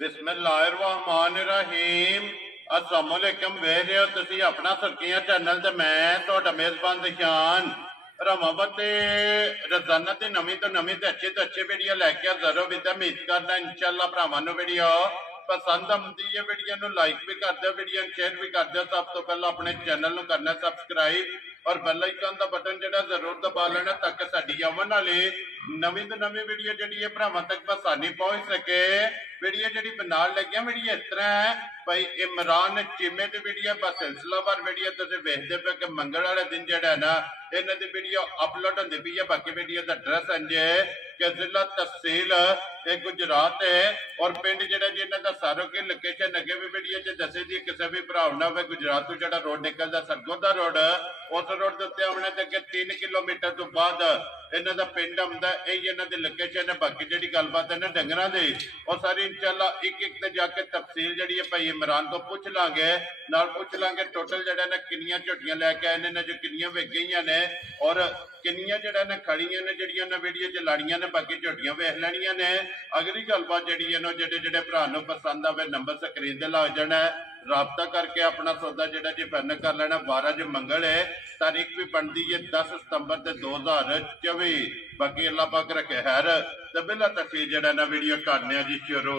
बिस्मिल्लाहिर्रहमानिर्रहीम। अस्सलामुअलैकुम। वेख रहे हो तुसी अपना सुर्खियां चैनल ते मैं तुहाडा मेजबान दिशान रमावत रोजाना की नवी तो अच्छी वीडियो लैके हाजिर हो। विद उम्मीद करना इंशाअल्लाह भरावां नूं वीडियो पसंद आती है। वीडियो नूं लाइक भी कर दो, वीडियो शेयर भी कर दो। सब तो पहले अपने चैनल नूं करना सब्सक्राइब और बेल आइकन का बटन जो जरूर दबा लेना ताकि साडी आवन वाली नवी तो नवी वीडियो जी भरावां तक आसानी पहुंच सके। वीडियो जी बनाने लगे वीडियो इस तरह है भाई इमरान चीमे की वीडियो बस सिलसिलावार वीडियो तुम वेखते पे कि मंगल वाले दिन जो है ना इन्हों की वीडियो अपलोड होती पी है। बाकी वीडियो का एड्रैस इंजे कि जिला तहसील गुजरात है और पिंड जो इन्हों का सारो की लोकेशन अगे भी वीडियो च दसी दी। किसी भी भरा ना हो गुजरात तो जो रोड निकलता सरगोदा रोड उस रोड के उत्ते आने के 3 किलोमीटर तो बाद इन्हों का पिंड आता। यही इन्हों की लोकेशन है। बाकी जी गलबात है ना डंगर की और सारी इंशाअल्लाह एक ते जाके तफसील जी है भाई इमरान तो पूछ लांगे। नाल पूछ लांगे टोटल जड़ा ने किनियां झोटियां लैके आए ने जो किनियां विक गई ने और किनियां जड़ा ने खड़ियां ने जड़ियां ने वीडियो च लाड़ियां ने। बाकी झोटियां वेख लैनियां ने। अगली गलबात जी है जेडे जेडे भरा नूं पसंद आवे नंबर स्क्रीन ते लग जाना है। राबता करके अपना सौदा जो जी फाइनल कर लेना। 12 जो मंगल है तारीख भी बनती है 10 सितंबर 2024। बाकी अल्लाह पाक रखे खैर तो बिला तफसील जड़ा ना वीडियो करने जी शुरू।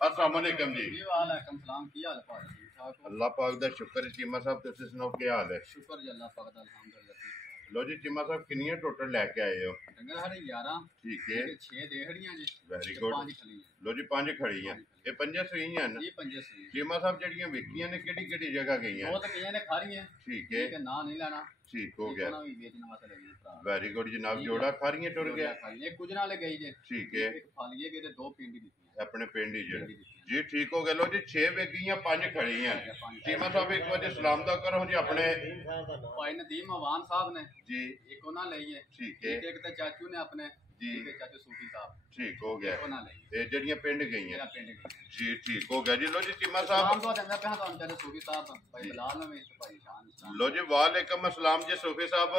अस्सलाम वालेकुम जी। वालेकुम सलाम। की हाल है भाई? अल्लाह पाक दा शुक्र है। चीमा साहब तुसीं सुनाओ की हाल है? शुक्र जी अल्लाह पाक दा अल्हम्दुलिल्लाह। लो जी चीमा साहब कितनी टोटल लैके आए हो? डंगर साढ़े 11 ठीक है 6 देहड़ियां जी। Very good. 5 खली लो जी 5 खड़ी हैं। ये 5 सही हैं ना जी? 5 सही। चीमा साहब जड़ियां विकियां ने केड़ी जगह गई हैं? वो तो कईयां ने खा रही हैं। ठीक है ना नहीं लेना। ठीक हो गया। भी बेचने वास्ते लगी भरा। वेरी गुड जनाब। जोड़ा खारियां टुर गया। एक कुछ नाल गई जी। ठीक है एक फालिए के ते 2 पिंड दी अपने पिंड ही जी ठीक हो गया। लो जी 6 विकियां 5 खड़ी हैं। चीमा साहब एक बार सलाम दा करो जी अपने भाई नदीम अवान साहब ने जी एक उन्हां लई है। ठीक है एक ते चाचू ने अपने जी चाचू सूफी साहब ठीक हो गया। उन्हां लई ये जड़ियां पिंड गई हैं पिंड जी ठीक हो गया जी। लो जी चीमा साहब तो देंदा पे तो चाचू सूफी साहब भाई बिलाल ने भाई शान। लो जी वालेकुम अस्सलाम जी। सूफी साहब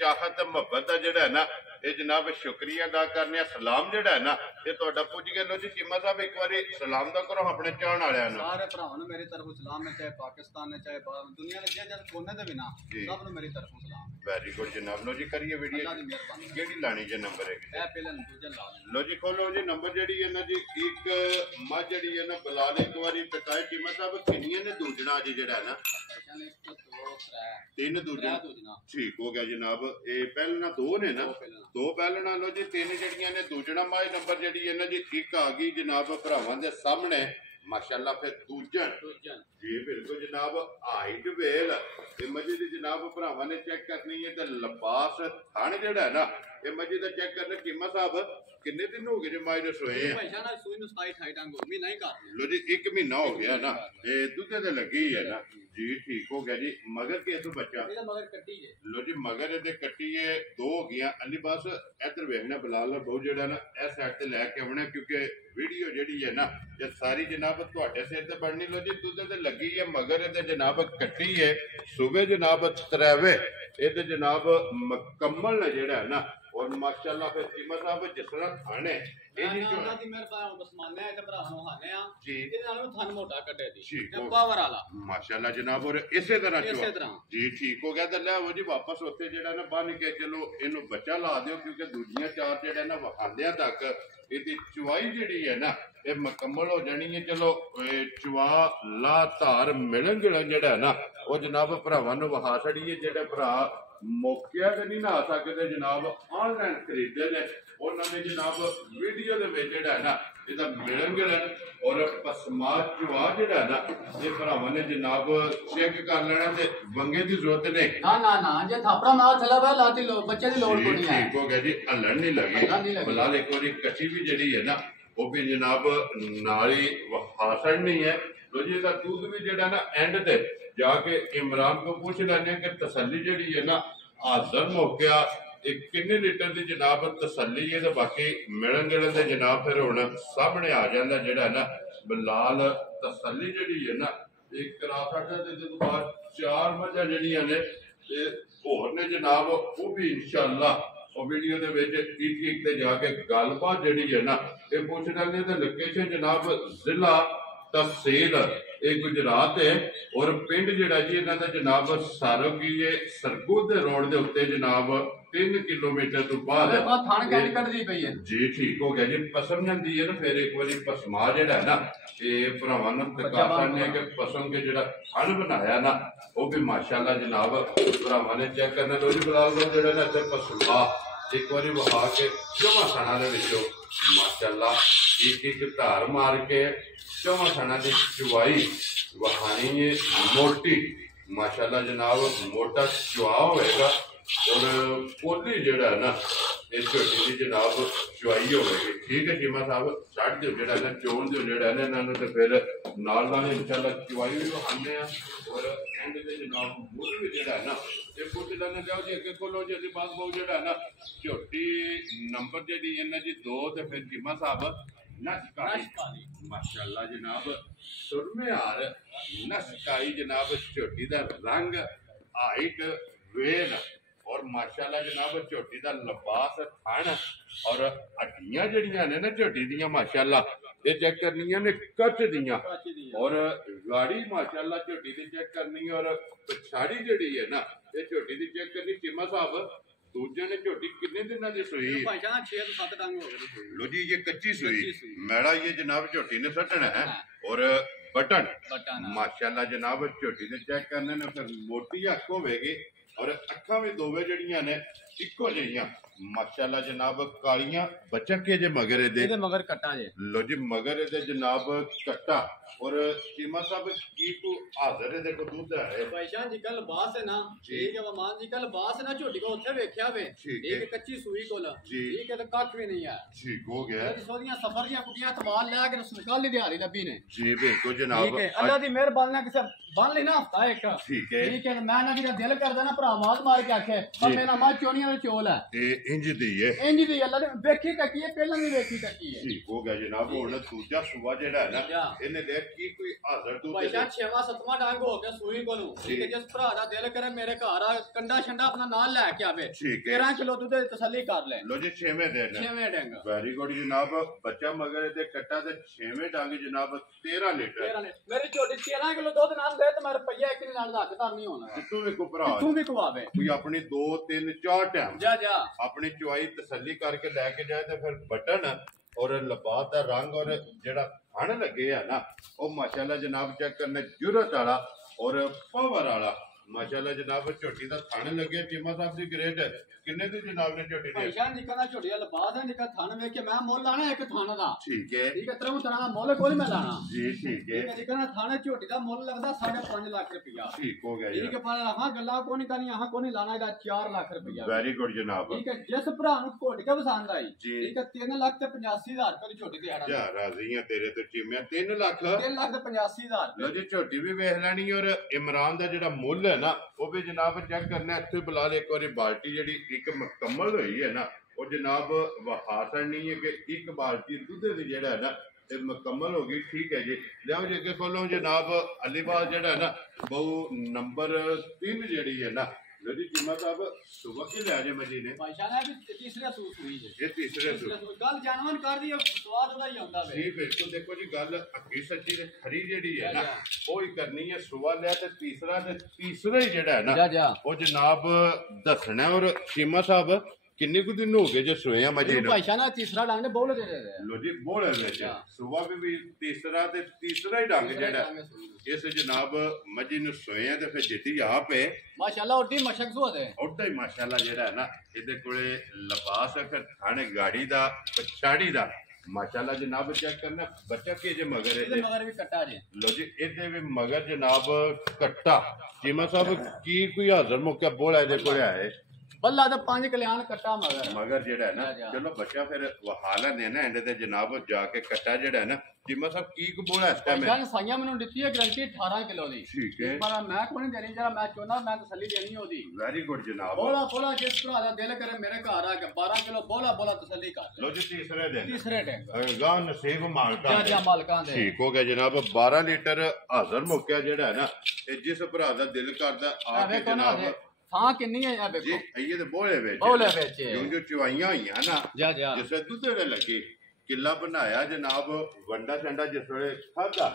चाहत मोहब्बत का जड़ा है ना ये जनाब शुक्रिया अदा करने सलाम जड़ा है ना ये तुहाडा पुज गया। लो जी चीमा साहब एक बार सलाम दा करो अपने चाहण वालियां नूं। सारे भरावां नूं मेरी तरफ सलाम है। चाहे पाकिस्तान है चाहे दुनिया दे जद कोने ते भी ना सब नूं मेरी तरफ सलाम। वेरी गुड जनाब। लो जी करिए वीडियो अल्लाह दी मेहरबानी। केड़ी लानी जे नंबर है? ए पहले दूजे ला लो जी खोलो जी नंबर जड़ी है ना जी एक मझ जड़ी है ना बिलाल एक बार बताए चीमा साहब किनियां ने दूजना जी जड़ा है ना 3 दूजना ठीक हो गया जनाब। ये पहलना 2 ने ना 2 पहलना। लो जी 3 जड़ियां ने दूजना माई नंबर जड़ी है ना जी एक आ गई जनाब भरावां दे सामने माशाअल्लाह। फिर दूजन जी बिल्कुल जनाब हाइट वेल मजी दी जनाब भरावां ने चेक करनी है ते लबास थान जेड़ा है ना ये मजी दा चेक करना। चीमा साहब किन्ने दिन हो गए जे माई दे सोए हैं? लो जी 1 महीना हो गया ना ये दुधे ते लगी है ना जी ठीक हो गया जी। मगर के तो बच्चा लो जी मगर ये कट्टी है 2 हो गया। अली बस इधर वेखना बिलाल बहु जेड़ा ना इस साइड ते लैके आना क्योंकि वीडियो जेड़ी है ना ये सारी जनाब तुहाडे सिर ते बननी। लो जी दुधे ते लगी है मगर ये जनाब कट्टी है सुबह जनाब तरावे ये जनाब मुकम्मल ने जेड़ा है ना और माशाअल्लाह फिर चीमा साहब जिस तरह खाने माशाअल्लाह जनाब और इसे तरह जी ठीक हो गया। तो लो जी वापस उत्थे जेड़ा ना बन के चलो इनू बच्चा ला दियो क्योंकि दूजियां 4 जेड़ा ना वखांदियां तक इहदी चुवाई जेड़ी है ना ये मुकम्मल हो जानी है। चलो चुवा ला धार मिलन गिलन जेड़ा है ना वो जनाब भरावां नूं वखा छड़िए। जेड़े भरा मौके ते नहीं ना सकते जनाब ऑनलाइन खरीदे ने उन्होंने जनाब वीडियो दे विच जेड़ा है ना इहदा मिलन गिलन और पसमा चुवा जेड़ा है ना ये भरावां ने जनाब चेक कर लेना ते वंगे दी जरूरत नहीं। ना ना ना जे थापड़ा मार चला वे लाती लो बच्चे दी लोड़ कोनी है। ठीक हो गया जी हलन नहीं लगी। फिलहाल एक बार कच्ची भी जड़ी है ना वो भी जनाब नाली हासन नहीं है। तो जी इसका दूध भी जेड़ा ना एंड ते जाके इमरान को पूछ लेने कि तसल्ली जड़ी है ना हाजर मौका किन्ने लीटर की जनाब तसल्ली है। तो बाकी मिलन गिलन के जनाब फिर हुण सामने आ जाता जेड़ा ना बिलाल तसल्ली जड़ी है ना एक करा सकता। तो बाद 4 मझां जड़ियां ने होर ने जनाब वो भी इंशाअल्लाह ਉਹ ਵੀਡੀਓ ਦੇ ਵਿੱਚ ਇੱਕ ਤੇ ਜਾ ਕੇ ਗੱਲਬਾਤ ਜਿਹੜੀ ਹੈ ਨਾ ਇਹ ਪੁੱਛ ਲੈਂਦੇ ਤੇ ਲੋਕੇਸ਼ਨ ਜਨਾਬ ਜ਼ਿਲ੍ਹਾ ਤਹਿਸੀਲ ਇਹ ਗੁਜਰਾਤ ਹੈ ਔਰ ਪਿੰਡ ਜਿਹੜਾ ਜੀ ਇਹਨਾਂ ਦਾ ਜਨਾਬ ਸਾਰੋਗੀ ਹੈ ਸਰਗੁਦ ਰੋਡ ਦੇ ਉੱਤੇ ਜਨਾਬ 3 ਕਿਲੋਮੀਟਰ ਤੋਂ ਬਾਅਦ ਥਾਣ ਕੈਂਡੀ ਕੱਢਦੀ ਪਈ ਹੈ ਜੀ ਠੀਕ ਹੋ ਗਿਆ ਜੀ ਪਸਮ ਜਾਂਦੀ ਹੈ ਨਾ ਫਿਰ ਇੱਕ ਵਾਰੀ ਪਸਮਾ ਜਿਹੜਾ ਹੈ ਨਾ ਇਹ ਭਰਾਵਾਂ ਨੂੰ ਤਕਾਸਾ ਨੇ ਕਿ ਪਸਮ ਕੇ ਜਿਹੜਾ ਥਣ ਬਣਾਇਆ ਨਾ ਉਹ ਵੀ ਮਾਸ਼ਾਅੱਲਾ ਜਨਾਬ ਭਰਾਵਾਂ ਨੇ ਚੈੱਕ ਕਰਨਾ ਲੋ ਜੀ ਬਲਾਲ ਦਾ ਜਿਹੜਾ ਨਾ ਇੱਥੇ ਪਸਮਾ ਇੱਕ ਵਾਰੀ ਵਹਾ ਕੇ ਜਮਾ ਥਣਾ ਦੇ ਵਿੱਚੋਂ ਮਾਸ਼ਾਅੱਲਾ ਇੱਕ ਧਾਰ ਮਾਰ ਕੇ ਜਮਾ ਥਣਾ ਦੀ ਚੁਵਾਈ ਵਹਾਣੀ ਹੈ ਮੋਟੀ ਮਾਸ਼ਾਅੱਲਾ ਜਨਾਬ ਮੋਟਾ ਚੁਆ ਹੋਏਗਾ और पोली जड़ा है ना इस झोटी की जनाब चुवाई होगी ठीक है चीमा साहब छड़ दो जड़ा है चोन दो जड़ा है इन्होंने तो फिर नाल नाल इंशाल्लाह चुवाई भी वहाने और एंड ते जनाब मुल भी जड़ा है ना ये पुछ लेने जाओ जी अगे खोलो जी अभी बात बहुत जड़ा है ना झोटी नंबर जी इन्हें जी 2 तो फिर चीमा साहब नशकाई माशाल्लाह जनाब सुरमे हार नशकाई जनाब झोटी का रंग हाइट वेल और माशाल्लाह जनाब झोटी का लिबास थन और हड्डियां जड़ियां ने ना झोटी दियां माशाल्लाह ये चेक करनियां ने कच दियां और गाड़ी माशाल्लाह झोटी दी चेक करनी और पछाड़ी जड़ी है ना ये झोटी दी चेक करनी चीमा साहब दूजे ने झोटी कितने दिन की सुई 6 ਤੋਂ 7 डंग हो गए लो जी ये कच्ची सुई मैड़ा ये जनाब झोटी ने सटना है और बटन माशाल्लाह जनाब झोटी ने चेक करने ने फिर मोटी अख होगी और अखा भी दोवे जड़ियां ने इको जिहियां माशाल्लाह जनाब कालियां बच्चा के जे मगर दे मगर कट्टा जे लो जी मगर दे जनाब कट्टा और चीमा साहब की को हाजिर दे को दूध है भाईजान जी कल बास है ना ठीक है मान जी कल बास है ना छोटी को उथे वेख्या वे एक कच्ची सुई कोल ठीक है तो कख भी नहीं है ठीक हो गया सोदियां सफर दी कुटियां तमाल ले के निकाल दी दिहाड़ी लबी ने जी बिल्कुल जनाब ठीक है अल्लाह दी मेहरबानी ना किसे बन ली ना हफ्ता एक ठीक है मैं ना किदा दिल करदा ना भरा आवाज मार के आखे पर मेरा मां चोनियां में चोल है ए इंज दी है इंज दी अल्लाह ने वेखी तकी है पहला नहीं वेखी तकी है ठीक हो गया जनाब हुन दूजा सुबह जेड़ा है ना इन्हें ले की कोई हाजिर दूध भाईजान 6वां 7वां डांग हो गया सुई कोलू ठीक है जिस भरा दा दिल करे मेरे घर आ कंडा शंडा अपना नाल लेके आवे ठीक है 13 किलो दूध तसल्ली कर ले लो जी 6वें दिन 6वें डांग वेरी गुड जनाब बच्चा मगर ते कट्टा ते 6वें डांग जनाब 13 लीटर मेरी छोटी 13 किलो दूध नाल दे ते मैं रुपया एक नहीं लाल रख धर नहीं होना तू भी को भरा तू भी को आवे कोई अपनी 2 3 4 टाइम जा जा अपनी चुवाई तसल्ली करके लेके जाए तो फिर बटन और लिबास का रंग और जेड़ा थन लगे है ना वो माशाल्लाह जनाब चेक करने जरूरत वाला और पावर वाला माशाल्लाह जनाब झोटी का थन लगे चीमा साहब की ग्रेड किन्ने दी जनाब ने झोटी दी भाईजान जी का झोटी वाला लिबास है जिका थन वेख के मैं मोल लाना एक थन दा ठीक है तरह तरह मोल कोई मैं लाना जी ठीक है जिका थन झोटी दा मोल लगदा 5.5 लाख रुपया ठीक हो गया ठीक है पर हां गल्ला को नहीं करनी हां को नहीं लाना एदा 4 लाख रुपया वेरी गुड जनाब ठीक है जिस भरा नु घोटी का पसंद आई ठीक है 3 लाख ते 85,000 रुपए दी झोटी दिहाड़ा जा राजी है तेरे तो चिमिया 3 लाख ते 85,000 लो जी झोटी भी वेख लेनी और इमरान दा जेड़ा मुल है ना वो भी जनाब चेक करना इत्थे बिलाल एक बारी बाल्टी जेड़ी एक मुकम्मल हुई है ना वो जनाब वहासा नहीं है कि एक बाल्टी दूध दी जेड़ा है ना ये मुकम्मल होगी ठीक है जी लियाओ जी अगे खोलो जनाब अलीबाल जेड़ा है ना बहु नंबर 3 जेड़ी है ना लो जी चीमा साहब सुबह के ले आजे मजी ने भाईजान है तीसरे सूट हुई है ये तीसरे सूट गल जानवन कर दी स्वाद उदा ही होंदा वे जी बिल्कुल देखो जी गल अक्की सच्ची ते खरी जेड़ी है ना वो ही करनी है सुबह ले ते तीसरा ही जेड़ा है ना वो जनाब दसना और चीमा साहब किन्ने को दिन हो गए जो सोया मजे ने भाईजान तीसरा डांग ने बोले दे लो जी बोले में सुबह भी तीसरा ही डांग जेड़ा इस जनाब मजी नु सोया ते फिर जिद्दी आप है माशाल्लाह ओडी मशक सो दे ओडा ही माशाल्लाह जेड़ा है ना इदे कोले लिबास है फिर थाने गाड़ी दा पछाड़ी दा माशाल्लाह जनाब चेक करना बच्चा के जे मगर है मगर भी कट्टा जे लो जी इदे भी मगर जनाब कट्टा चीमा साहब की कोई हाजिर मौका बोला इदे कोले आए बल्ला तो 5 कल्याण कट्टा मगर जेड़ा है ना चलो बच्चा फिर वहाला देना एंड ते जनाब जाके कट्टा जेड़ा है ना चीमा साहब की को बोला इस टाइम जान साइया मेनू दित्ती है गारंटी 18 किलो दी ठीक है पर मैं को नहीं देनी जरा मैं चोना मैं तसल्ली देनी होदी वेरी गुड जनाब बोला जिस भरा दा दिल करे मेरे घर आ के 12 किलो बोला तसल्ली कर लो जी तीसरे दिन गा नसीब मालकां जा मालकां दे ठीक हो गया जनाब 12 लीटर हाजिर मौका जेड़ा है ना जिस भरा दा दिल करदा आ के जनाब ਥਾਂ ਕਿੰਨੀ ਹੈ ਆ ਜੀ ਵੇਖੋ ਇਹ ਤੇ ਬੋਲੇ ਵਿੱਚ ਬੋਲੇ ਵਿੱਚ ਜੋ ਚਵਾਈਆਂ ਹੋਈਆਂ ਨਾ ਜਾ ਜਾ ਜਿਸ ਦੁੱਧ ਦੇ ਲੱਗੇ ਕਿੱਲਾ ਬਣਾਇਆ ਜਨਾਬ ਵੰਡਾ ਛੰਡਾ ਜਿਸ ਵੇਲੇ ਖਾਦਾ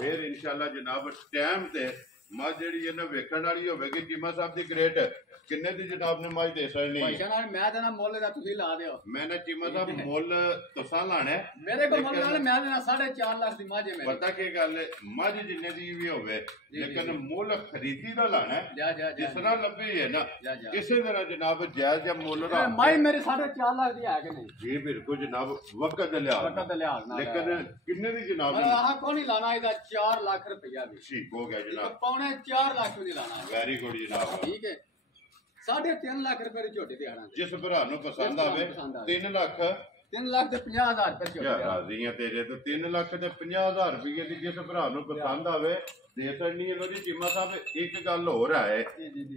ਫਿਰ ਇਨਸ਼ਾਅੱਲਾ ਜਨਾਬ ਟਾਈਮ ਤੇ ਮੱਝ ਜਿਹੜੀ ਇਹਨਾਂ ਵੇਖਣ ਵਾਲੀ ਹੋਵੇਗੀ ਚੀਮਾ ਸਾਹਿਬ ਦੀ ਗ੍ਰੇਟ ਕਿੰਨੇ ਦੀ ਜਨਾਬ ਨੇ ਮੱਝ ਦੇ ਸਕਣੀ ਭਾਈ ਜਾਨ ਮੈਂ ਦੇਣਾ ਮੁੱਲ ਦਾ ਤੁਸੀਂ ਲਾ ਦਿਓ ਮੈਂ ਨਾ ਚੀਮਾ ਸਾਹਿਬ ਮੁੱਲ ਤੁਸਾਂ ਲਾਣਾ ਮੇਰੇ ਕੋਲ ਮੁੱਲ ਨਾਲ ਮੈਂ ਦੇਣਾ 4.5 ਲੱਖ ਦੀ ਮੱਝ ਹੈ ਮੇਰੀ ਪਤਾ ਕੀ ਗੱਲ ਹੈ ਮੱਝ ਜਿੰਨੇ ਦੀ ਵੀ ਹੋਵੇ ਲੇਕਿਨ ਮੁੱਲ ਖਰੀਦੀ ਦਾ ਲਾਣਾ ਜਿਸ ਤਰ੍ਹਾਂ ਲੱਭੀ ਹੈ ਨਾ ਕਿਸੇ ਤਰ੍ਹਾਂ ਜਨਾਬ ਜਾਇਜ਼ ਜਾਂ ਮੁੱਲ ਦਾ ਮੱਝ ਮੇਰੀ 4.5 ਲੱਖ ਦੀ ਹੈ ਕਿ ਨਹੀਂ ਜੀ ਬਿਲਕੁਲ ਜਨਾਬ ਵਕਤ ਲਿਆ ਲੇਕਿਨ ਕਿੰਨੇ ਦੀ ਜਨਾਬ ਆਹ ਕੋ ਨਹੀਂ ਲਾਣਾ ਇਹਦਾ 4 ਲੱਖ ਰੁਪਇਆ ਵੀ ਠੀਕ ਹੋ ਗਿਆ ਜਨਾਬ ਪੌਣੇ 4 ਲੱਖ ਵੀ ਨਹੀਂ ਲਾਣਾ ਵੈਰੀ ਗੁੱਡ ਜਨਾਬ ਠੀਕ ਹੈ 3.5 ਲੱਖ ਰੁਪਏ ਦੀ ਝੋਟੀ ਦੇ ਆਣਾ ਜਿਸ ਭਰਾ ਨੂੰ ਪਸੰਦ ਆਵੇ 3 ਲੱਖ 3 ਲੱਖ ਤੇ 50,000 ਰੁਪਏ ਝੋਟੀ ਯਾਰ ਰਾਜ਼ੀਆਂ ਤੇਰੇ ਤੋਂ 3 ਲੱਖ ਤੇ 50,000 ਰੁਪਏ ਦੀ ਜਿਸ ਭਰਾ ਨੂੰ ਪਸੰਦ ਆਵੇ ਦੇ ਸਕਣੀ ਹੈ ਜੀ ਚੀਮਾ ਸਾਹਿਬ ਇੱਕ ਗੱਲ ਹੋਰ ਹੈ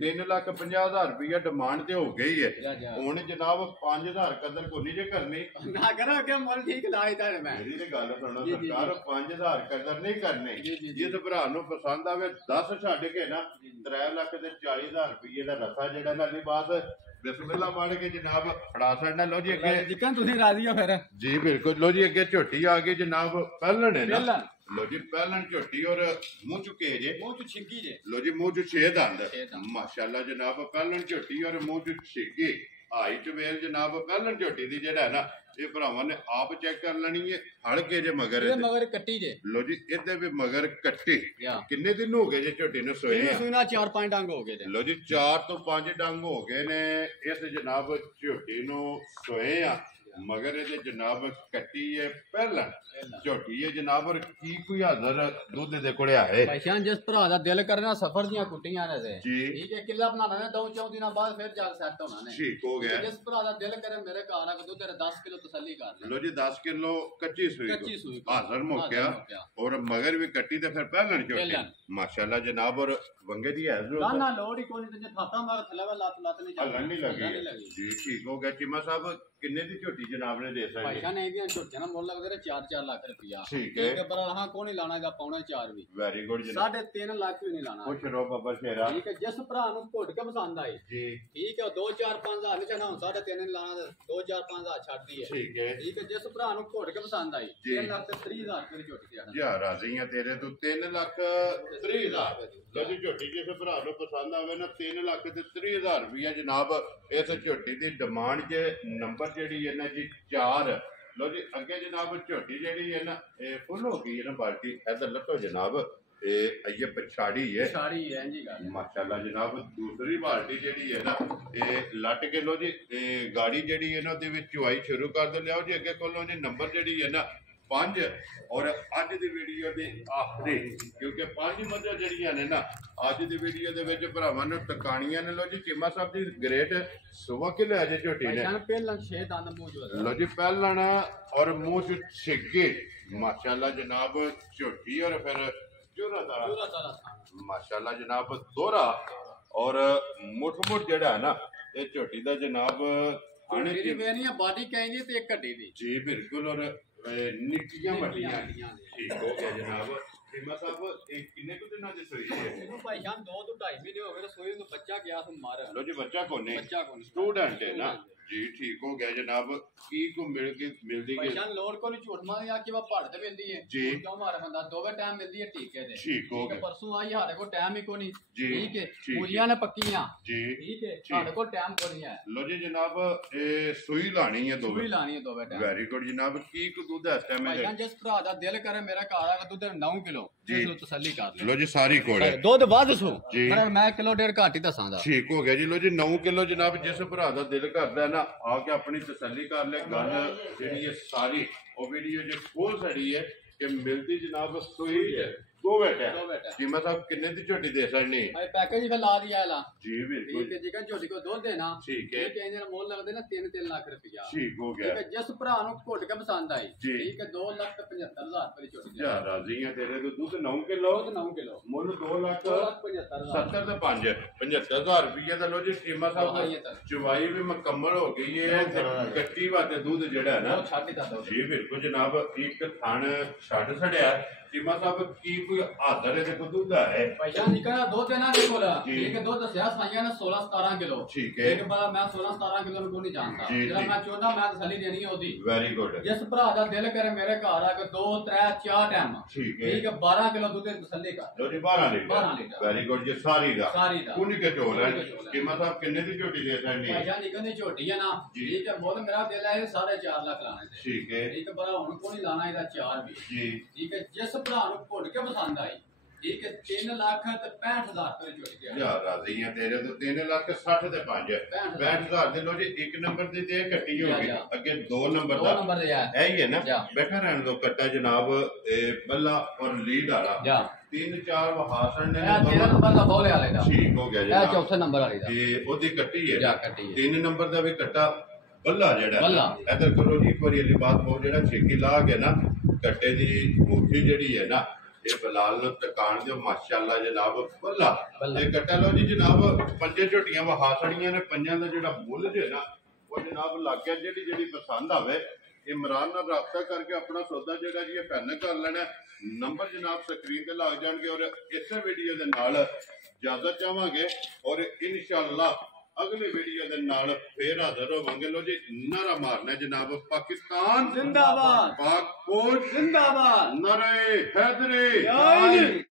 3,50,000 ਰੁਪਏ ਡਿਮਾਂਡ ਤੇ ਹੋ ਗਈ ਹੈ ਹੁਣ ਜਨਾਬ 5,000 ਕਦਰ ਕੋਈ ਨਹੀਂ ਜੇ ਕਰਨੀ ਨਾ ਕਰੋ ਕਿ ਮੁੱਲ ਠੀਕ ਲਾਈ ਤਾਂ ਮੈਂ ਮੇਰੀ ਤੇ ਗੱਲ ਸੁਣੋ ਸਰਕਾਰ 5,000 ਕਦਰ ਨਹੀਂ ਕਰਨੀ ਜਿਸ ਭਰਾ ਨੂੰ ਪਸੰਦ ਆਵੇ 10 ਛੱਡ ਕੇ ਨਾ 3 ਲੱਖ ਤੇ 40,000 ਰੁਪਏ ਦਾ ਰਸਾ ਜਿਹੜਾ ਨਾ ਲਿਬਾਸ ਬਿਸਮਿਲ੍ਲਾ ਪੜ੍ਹ ਕੇ ਜਨਾਬ ਫੜਾ ਛੱਡਣਾ ਲੋ ਜੀ ਅੱਗੇ ਜਿੱਕਾਂ ਤੁਸੀਂ ਰਾਜ਼ੀ ਹੋ ਫਿਰ ਜੀ ਬਿਲਕੁਲ ਲੋ ਜੀ ਅੱਗੇ ਝੋਟੀ ਆ ਗਈ ਜਨਾਬ ਪਹਿਲਣ ਹੈ ਨਾ ਲੋ ਜੀ ਪਹਿਲਣ ਝੋਟੀ ਔਰ ਮੂੰਹ ਚੁੱਕੇ ਜੇ ਮੂੰਹ ਚ ਛਿੱਗੀ ਜੇ ਲੋ ਜੀ ਮੂੰਹ ਚ 6 ਦੰਦ ਮਾਸ਼ਾਅੱਲਾ ਜਨਾਬ ਪਹਿਲਣ ਝੋਟੀ ਔਰ ਮੂੰਹ ਚ ਛਿੱਗੀ ਹਾਈ ਚਵੇਲ ਜਨਾਬ ਪਹਿਲਣ ਝੋਟੀ ਦੀ ਜਿਹੜਾ ਹੈ ਨਾ ਇਹ ਭਰਾਵਾਂ ਨੇ ਆਪ ਚੈੱਕ ਕਰ ਲੈਣੀ ਹੈ ਹਲਕੇ ਜੇ ਮਗਰ ਇਹ ਮਗਰ ਕੱਟੀ ਜੇ ਲੋ ਜੀ ਇਹਦੇ ਵੀ ਮਗਰ ਕੱਟੀ ਕਿੰਨੇ ਦਿਨ ਹੋ ਗਏ ਜੇ ਝੋਟੀ ਨੂੰ ਸੋਏ ਆ ਸੋਇਨਾ 4-5 ਡੰਗ ਹੋ ਗਏ ਜੇ ਲੋ ਜੀ 4 ਤੋਂ 5 ਡੰਗ ਹੋ ਗਏ ਨੇ ਇਸ ਜਨਾਬ ਝੋਟੀ ਨੂੰ ਸੋਏ ਆ ਮਗਰ ਇਹਦੇ ਜਨਾਬ ਕੱਟੀ ਹੈ ਪਹਿਲਾਂ ਝੋਟੀ ਹੈ ਜਨਾਬ ਔਰ ਕੀ ਕੋਈ ਹਾਜ਼ਰ ਦੁੱਧ ਦੇ ਕੋਲੇ ਆਏ ਭਾਈਸ਼ਾਨ ਜਿਸ ਭਰਾ ਦਾ ਦਿਲ ਕਰਨਾ ਸਫਰ ਦੀਆਂ ਕੁੱਟੀਆਂ ਨੇ ਤੇ ਠੀਕ ਹੈ ਕਿੱਲਾ ਬਣਾਣਾ ਨੇ 2-4 ਦਿਨਾਂ ਬਾਅਦ ਫਿਰ ਜਾ ਸੈੱਟ ਹੋਣਾ ਨੇ ਠੀਕ ਹੋ ਗਿਆ ਜਿਸ ਭਰਾ ਦਾ ਦਿਲ ਕਰੇ ਮੇਰੇ ਘਰ ਆ ਕੇ ਦੁੱਧ 10 ਕਿਲੋ ਤਸੱਲੀ ਕਰ ਲੈ ਲੋ ਜੀ 10 ਕਿਲੋ ਕੱਚੀ ਸੂਈ ਹਾਜ਼ਰ ਮੁੱਕਿਆ ਔਰ ਮਗਰ ਵੀ ਕੱਟੀ ਤੇ ਫਿਰ ਪਹਿਲਾਂ ਝੋਟੀ ਮਾਸ਼ਾਅੱਲਾ ਜਨਾਬ ਔਰ ਵੰਗੇ ਦੀ ਹੈ ਜ਼ਰੂਰ ਨਾ ਲੋੜ ਹੀ ਕੋਈ ਨਹੀਂ ਤੇ ਥਾਤਾ ਮਾਰ ਥੱਲੇ ਲੱਤ ਨਹੀਂ ਲੱਗੀ ਜੀ ਠੀਕ ਹੋ ਗਿਆ ਚੀਮਾ ਸਾਹਿਬ ਕਿੰਨੇ ਦੀ ਝੋਟੀ ਜਨਾਬ ਨੇ ਦੇ ਸਕਦੇ ਭਾਈਸ਼ਾਨ ਇਹਦੀਆਂ ਝੋਟੀਆਂ ਦਾ ਮੁੱਲ ਲੱਗਦੇ ਨੇ 4-4 ਲੱਖ ਰੁਪਇਆ ਠੀਕ ਹੈ ਪਰ ਹਾਂ ਕੋਈ ਨਹੀਂ ਲਾਣਾ ਇਹਦਾ ਪੌਣਾ 4 ਵੀ ਵੈਰੀ ਗੁੱਡ ਜਨਾਬ 3.5 ਲੱਖ ਵੀ ਨਹੀਂ ਲਾਣਾ ਪੁੱਛ ਰੋ ਬੱਬਰ ਸ਼ੇਰਾ ਠੀਕ ਹੈ ਜਿਸ ਭਰਾ ਨੂੰ ਘੁੱਟ ਕੇ ਪਸੰਦ ਆਏ ਜੀ ਠੀਕ ਹੈ 2-4-5 ਹਜ਼ਾਰ ਨਹੀਂ ਚਾਹਣਾ 3.5 ਨਹੀਂ ਲਾਣਾ 2-4-5 ਹਜ਼ਾਰ ਛੱਡਦੀ ਹੈ ਠੀਕ ਹੈ ਜਿਸ ਭਰਾ ਨੂੰ ਘੁੱਟ ਕੇ ਪਸੰਦ ਆਈ 3 ਲੱਖ ਤੇ 30,000 ਰੁਪਏ ਦੀ ਝੋਟੀ ਦੇ ਆਣਾ ਯਾਰ ਰਾਜ਼ੀਆਂ ਤੇਰੇ ਤੋਂ 3 ਲੱਖ 30,000 ਜਦੋਂ ਝੋਟੀ ਜਿਸ ਭਰਾ ਨੂੰ ਪਸੰਦ ਆਵੇ ਨਾ 3 ਲੱਖ ਤੇ 30,000 ਰੁਪਇਆ ਜਨਾਬ ਇਸ ਝੋਟੀ ਦੀ ਡਿਮਾਂਡ ਜੇ ਨੰਬਰ ਜਿਹੜੀ ਹੈ ਨਾ ਜੀ 4 ਲੋ ਜੀ ਅੱਗੇ ਜਨਾਬ ਝੋਟੀ ਜਿਹੜੀ ਹੈ ਨਾ ਇਹ ਫੁੱਲ ਹੋ ਗਈ ਹੈ ਨਾ ਬਾਲਟੀ ਇਧਰ ਲੱਟੋ ਜਨਾਬ ਇਹ ਪਛਾੜੀ ਹੈ ਜੀ ਗੱਲ ਮਾਸ਼ਾਅੱਲਾ ਜਨਾਬ ਦੂਸਰੀ ਬਾਲਟੀ ਜਿਹੜੀ ਹੈ ਨਾ ਇਹ ਲੱਟ ਕੇ ਲੋ ਜੀ ਇਹ ਗਾੜੀ ਜਿਹੜੀ ਹੈ ਨਾ ਉਹਦੇ ਵਿੱਚ ਚੁਆਈ ਸ਼ੁਰੂ ਕਰ ਦੋ ਲਿਆਓ ਜੀ ਅੱਗੇ ਕੋਲੋਂ ਜੀ ਨੰਬਰ ਜਿਹੜੀ ਹੈ ਨਾ 5 ਔਰ ਅੱਜ ਦੀ ਵੀਡੀਓ ਦੇ ਆਖਰੀ ਕਿਉਂਕਿ 5 ਮੱਝਾਂ ਜਿਹੜੀਆਂ ਨੇ ਨਾ ਅੱਜ ਦੀ ਵੀਡੀਓ ਦੇ ਵਿੱਚ ਭਰਾਵਾਂ ਨੂੰ ਟਿਕਾਣੀਆਂ ਨੇ ਲੋ ਜੀ ਚੀਮਾ ਸਾਹਿਬ ਦੀ ਗ੍ਰੇਟ ਸੁਬਾ ਕਿ ਲੈ ਜੇ ਝੋਟੀ ਨੇ ਪਹਿਲਾਂ 6 ਦੰਦ ਮੂੰਹ ਚ ਲੋ ਜੀ ਪਹਿਲਣ ਔਰ ਮੂੰਹ ਚ ਛਿੱਗੇ ਮਾਸ਼ਾਅੱਲਾ ਜਨਾਬ ਝੋਟੀ ਔਰ ਫਿਰ ਜੋਰਾ ਦਾ ਮਾਸ਼ਾਅੱਲਾ ਜਨਾਬ ਦੋਰਾ ਔਰ ਮੁੱਠ ਜਿਹੜਾ ਹੈ ਨਾ ਇਹ ਝੋਟੀ ਦਾ ਜਨਾਬ ਮੇਰੀ ਮੇਰੀਆਂ ਬਾਡੀ ਕਹਿੰਦੀ ਤੇ ਇੱਕ ਹੱਡੀ ਦੀ ਜੀ ਬਿਲਕੁਲ ਔਰ ਨਿੱਕੀਆਂ ਵੱਡੀਆਂ ਠੀਕ ਹੋ ਗਿਆ ਜਨਾਬ ਚੀਮਾ ਸਾਹਿਬ ਇਹ ਕਿੰਨੇ ਕੁ ਦਿਨਾਂ ਦੀ ਸੋਈ ਹੈ ਇਹਨੂੰ ਭਾਈ ਜਾਨ 2 ਤੋਂ 2.5 ਮਹੀਨੇ ਹੋ ਗਏ ਸੋਈ ਨੂੰ ਬੱਚਾ ਗਿਆ ਸੀ ਮਾਰ ਲੋ ਜੀ ਬੱਚਾ ਕੋਨੇ ਸਟੂਡੈਂਟ ਹੈ ਨਾ ਜੀ ਠੀਕ ਹੋ ਗਿਆ ਜਨਾਬ ਕੀ ਕੋ ਮਿਲਦੀ ਭਾਈ ਜਾਨ ਲੋੜ ਕੋ ਨਹੀਂ ਝੂਠ ਮਾਰ ਆ ਕਿ ਵਾ ਪੜ ਤੇ ਮਿਲਦੀ ਹੈ ਜੀ ਕਿਉਂ ਮਾਰ ਬੰਦਾ ਦੋਵੇਂ ਟਾਈਮ ਮਿਲਦੀ ਹੈ ਠੀਕੇ ਦੇ ਠੀਕ ਹੋ ਗਿਆ ਪਰਸੋਂ ਆਈ ਸਾਡੇ ਕੋਲ ਟਾਈਮ ਹੀ ਕੋ ਨਹੀਂ ਠੀਕ ਹੈ ਮੂਲੀਆਂ ਨੇ ਪੱਕੀਆਂ ਜੀ ਠੀਕ ਹੈ ਸਾਡੇ ਕੋਲ ਟਾਈਮ ਕੋ ਨਹੀਂ ਹੈ ਲੋ ਜੀ ਜਨਾਬ ਇਹ ਸੂਈ ਲਾਣੀ ਹੈ ਸੂਈ ਲਾਣੀ ਹੈ ਦੋਵੇਂ ਟਾਈਮ ਵੈਰੀ ਗੁੱਡ ਜਨਾਬ ਕੀ ਕੋ ਦੁੱਧ ਇਸ ਟਾਈਮ ਭਾਈ ਜਾਨ ਜਿਸ ਭਰਾ ਦਾ ਦਿਲ ਕਰੇ ਮੇਰਾ ਘਰ ਆ ਦੁੱਧ 9 ਕਿਲੋ ਜਿਸ ਨੂੰ ਤਸੱਲੀ ਕਰ ਲੈ ਲੋ ਜੀ ਸਾਰੀ ਕੋੜੇ ਦੁੱਧ ਵੱਧ ਸੋ ਪਰ ਮੈਂ ਕਿਲੋ ਡੇਢ ਘੱਟ ਹੀ ਦੱਸਾਂ ਦਾ ਠੀਕ ਹੋ ਗਿਆ ਜੀ ਲੋ ਜੀ 9 ਕਿਲੋ ਜਨਾਬ ਜਿਸ ਭਰਾ ਦਾ ਦਿਲ ਕਰਦਾ ਨਾ ਆ ਕੇ ਆਪਣੀ ਤਸੱਲੀ ਕਰ ਲੈ ਗੱਲ ਜਿਹੜੀ ਹੈ ਸਾਰੀ ਉਹ ਵੀਡੀਓ ਜੇ ਖੋਲ ਸੜੀ ਹੈ ਕਿ ਮਿਲਦੀ ਜਨਾਬ ਸੋਈ ਹੈ ਦੋ ਬੇਟਾ ਚੀਮਾ ਸਾਹਿਬ ਕਿੰਨੇ ਦੀ ਝੋਟੀ ਦੇ ਸਕਣੀ ਅਰੇ ਪੈਕੇਜ ਹੀ ਲਾ ਦਿਆ ਲਾ ਜੀ ਬਿਲਕੁਲ ਠੀਕ ਹੈ ਜੀ ਝੋਟੀ ਕੋ ਦੁੱਧ ਦੇਣਾ ਠੀਕ ਹੈ ਇਹਦੇ ਨਾਲ ਮੁੱਲ ਲੱਗਦੇ ਨਾ 3 ਲੱਖ ਰੁਪਇਆ ਠੀਕ ਹੋ ਗਿਆ ਠੀਕ ਹੈ ਜਿਸ ਭਰਾ ਨੂੰ ਘੁੱਟ ਕੇ ਪਸੰਦ ਆਈ ਠੀਕ ਹੈ 2,75,000 ਰੁਪਏ ਦੀ ਝੋਟੀ ਯਾਰ ਰਾਜ਼ੀ ਆ ਤੇਰੇ ਤੋਂ ਦੁੱਧ 9 ਕਿਲੋ ਮੁੱਲ 2,70,000 ਤੇ 5 75,000 ਰੁਪਏ ਦਾ ਲੋ ਜੀ ਚੀਮਾ ਸਾਹਿਬ ਚਵਾਈ ਵੀ ਮੁਕੰਮਲ ਹੋ ਗਈ ਹੈ ਗੱਟੀ ਵਾਤੇ ਦੁੱਧ ਜਿਹੜਾ ਹੈ ਨਾ ਜੀ ਬਿਲਕੁਲ ਜਨਾਬ ਇੱਕ ਥਣ ਛੱਡ ਛੜਿਆ ਚੀਮਾ ਸਾਹਿਬ ਕੀ ਕੋਈ ਆਦਰ ਇਹਦੇ ਕੋਲ ਦੁੱਧ ਹੈ? ਪੈਸਾ ਨਿਕਲਿਆ ਦੋ ਦਿਨਾਂ ਦੇ ਕੋਲ ਇੱਕ ਦੋ ਦੱਸਿਆ ਸਾਈਆਂ ਨੇ 16 17 ਕਿਲੋ। ਠੀਕ ਹੈ। ਇੱਕ ਬੜਾ ਮੈਂ 16 17 ਕਿਲੋ ਨੂੰ ਨਹੀਂ ਜਾਣਦਾ, ਜਿਹੜਾ ਮੈਂ ਚਾਹੁੰਦਾ ਮੈਂ ਤਸੱਲੀ ਦੇਣੀ ਹੈ ਉਹਦੀ। Very good. ਜਿਸ ਭਰਾ ਦਾ ਦਿਲ ਕਰੇ ਮੇਰੇ ਘਰ ਆ ਕੇ 2 3 4 ਟਾਈਮ ਠੀਕ ਹੈ 12 ਕਿਲੋ ਦੁੱਧ ਦੀ ਤਸੱਲੀ ਕਰ ਲੋ ਜੀ 12 ਲੀਟਰ। ਵੈਰੀ ਗੁੱਡ ਜੀ। ਸਾਰੀ ਦਾ ਕੁੰਨ ਕੇ ਝੋਲ ਹੈ। ਚੀਮਾ ਸਾਹਿਬ ਕਿੰਨੇ ਦੀ ਝੋਟੀ ਦੇ ਸਕਦੇ? ਪੈਸਾ ਨਿਕਲਦੀ ਝੋਟੀ ਹੈ ਨਾ ਠੀਕ ਹੈ। ਮੁੱਲ ਮੇਰਾ ਦਿਲ ਹੈ 4.5 ਲੱਖ ਲਾਣੇ ਤੇ। ਠੀਕ ਹੈ। ਇੱਕ ਬੜਾ ਹੁਣ ਕੋਈ ਨਹੀਂ ਲਾਣਾ ਇਹਦਾ 4 ਵੀ ਜੀ ਠੀਕ ਹੈ। ਜਿਸ ਭਰਾ ਨੂੰ ਘੁੱਟ ਕੇ ਪਸੰਦ ਆਈ ਠੀਕ ਹੈ 3 ਲੱਖ ਤੇ 65,000 ਰੁਪਏ ਝੋਟੀ ਗਿਆ ਯਾਰ ਰਾਜ਼ੀ ਆ ਤੇਰੇ ਤੋਂ 3 ਲੱਖ 60 ਤੇ 5 65,000 ਦੇ ਲੋ ਜੀ। ਇੱਕ ਨੰਬਰ ਦੀ ਤੇ ਕੱਟੀ ਹੋ ਗਈ, ਅੱਗੇ 2 ਨੰਬਰ ਦਾ ਇਹ ਹੀ ਹੈ ਨਾ। ਬੈਠਾ ਰਹਿਣ ਦੋ ਕੱਟਾ ਜਨਾਬ ਬੱਲਾ ਔਰ ਲੀਡ ਵਾਲਾ 3 4 ਵਹਾਸਣ ਨੇ 13 ਨੰਬਰ ਦਾ ਬੋਲੇ ਵਾਲੇ ਦਾ ਠੀਕ ਹੋ ਗਿਆ ਜੀ। ਇਹ ਚੌਥੇ ਨੰਬਰ ਵਾਲੀ ਦਾ ਤੇ ਉਹਦੀ ਕੱਟੀ ਹੈ 3 ਨੰਬਰ ਦਾ ਵੀ ਕੱਟਾ ਬੱਲਾ ਜਿਹੜਾ ਇਧਰ ਕਰੋ ਜੀ। ਇੱਕ ਵਾਰੀ ਇਹ ਬਾਤ ਬਹੁਤ ਜਿਹੜਾ ਛੇਕੀ ਲਾ ਕੇ ਨਾ ਕੱਟੇ ਦੀ ਮੂਠੀ ਜਿਹੜੀ ਹੈ ਨਾ ਇਹ ਬਲਾਲ ਨੂੰ ਟਕਾਣ ਦਿਓ ਮਾਸ਼ਾਅੱਲਾ ਜਨਾਬ। ਬੱਲਾ ਇਹ ਕੱਟਾ ਲੋ ਜੀ ਜਨਾਬ। 5 ਝੋਟੀਆਂ ਵਹਾਸਣੀਆਂ ਨੇ, 5 ਦਾ ਜਿਹੜਾ ਮੁੱਲ ਜੇ ਨਾ ਉਹ ਜਨਾਬ ਲੱਗ ਗਿਆ। ਜਿਹੜੀ ਪਸੰਦ ਆਵੇ ਇਮਰਾਨ ਨਾਲ ਰਾਬਤਾ ਕਰਕੇ ਆਪਣਾ ਸੌਦਾ ਜਿਹੜਾ ਜੀ ਫਾਈਨਲ ਕਰ ਲੈਣਾ। ਨੰਬਰ ਜਨਾਬ ਸਕਰੀਨ ਤੇ ਲੱਗ ਜਾਣਗੇ ਔਰ ਇਸੇ ਵੀਡੀਓ ਦੇ ਨਾਲ ਇਜਾਜ਼ਤ ਚਾਹਾਂਗੇ ਔਰ ਇਨਸ਼ਾਅੱਲਾ ਅਗਲੇ ਵੀਡੀਓ ਦੇ ਨਾਲ ਫੇਰ ਹਾਜ਼ਰ ਹੋਵਾਂਗੇ। ਲੋ ਜੀ ਨਾਰਾ ਮਾਰਨਾ ਜਨਾਬ। ਪਾਕਿਸਤਾਨ ਜ਼ਿੰਦਾਬਾਦ, ਪਾਕ ਫੌਜ ਜ਼ਿੰਦਾਬਾਦ, ਨਾਰੇ ਹੈਦਰੇ।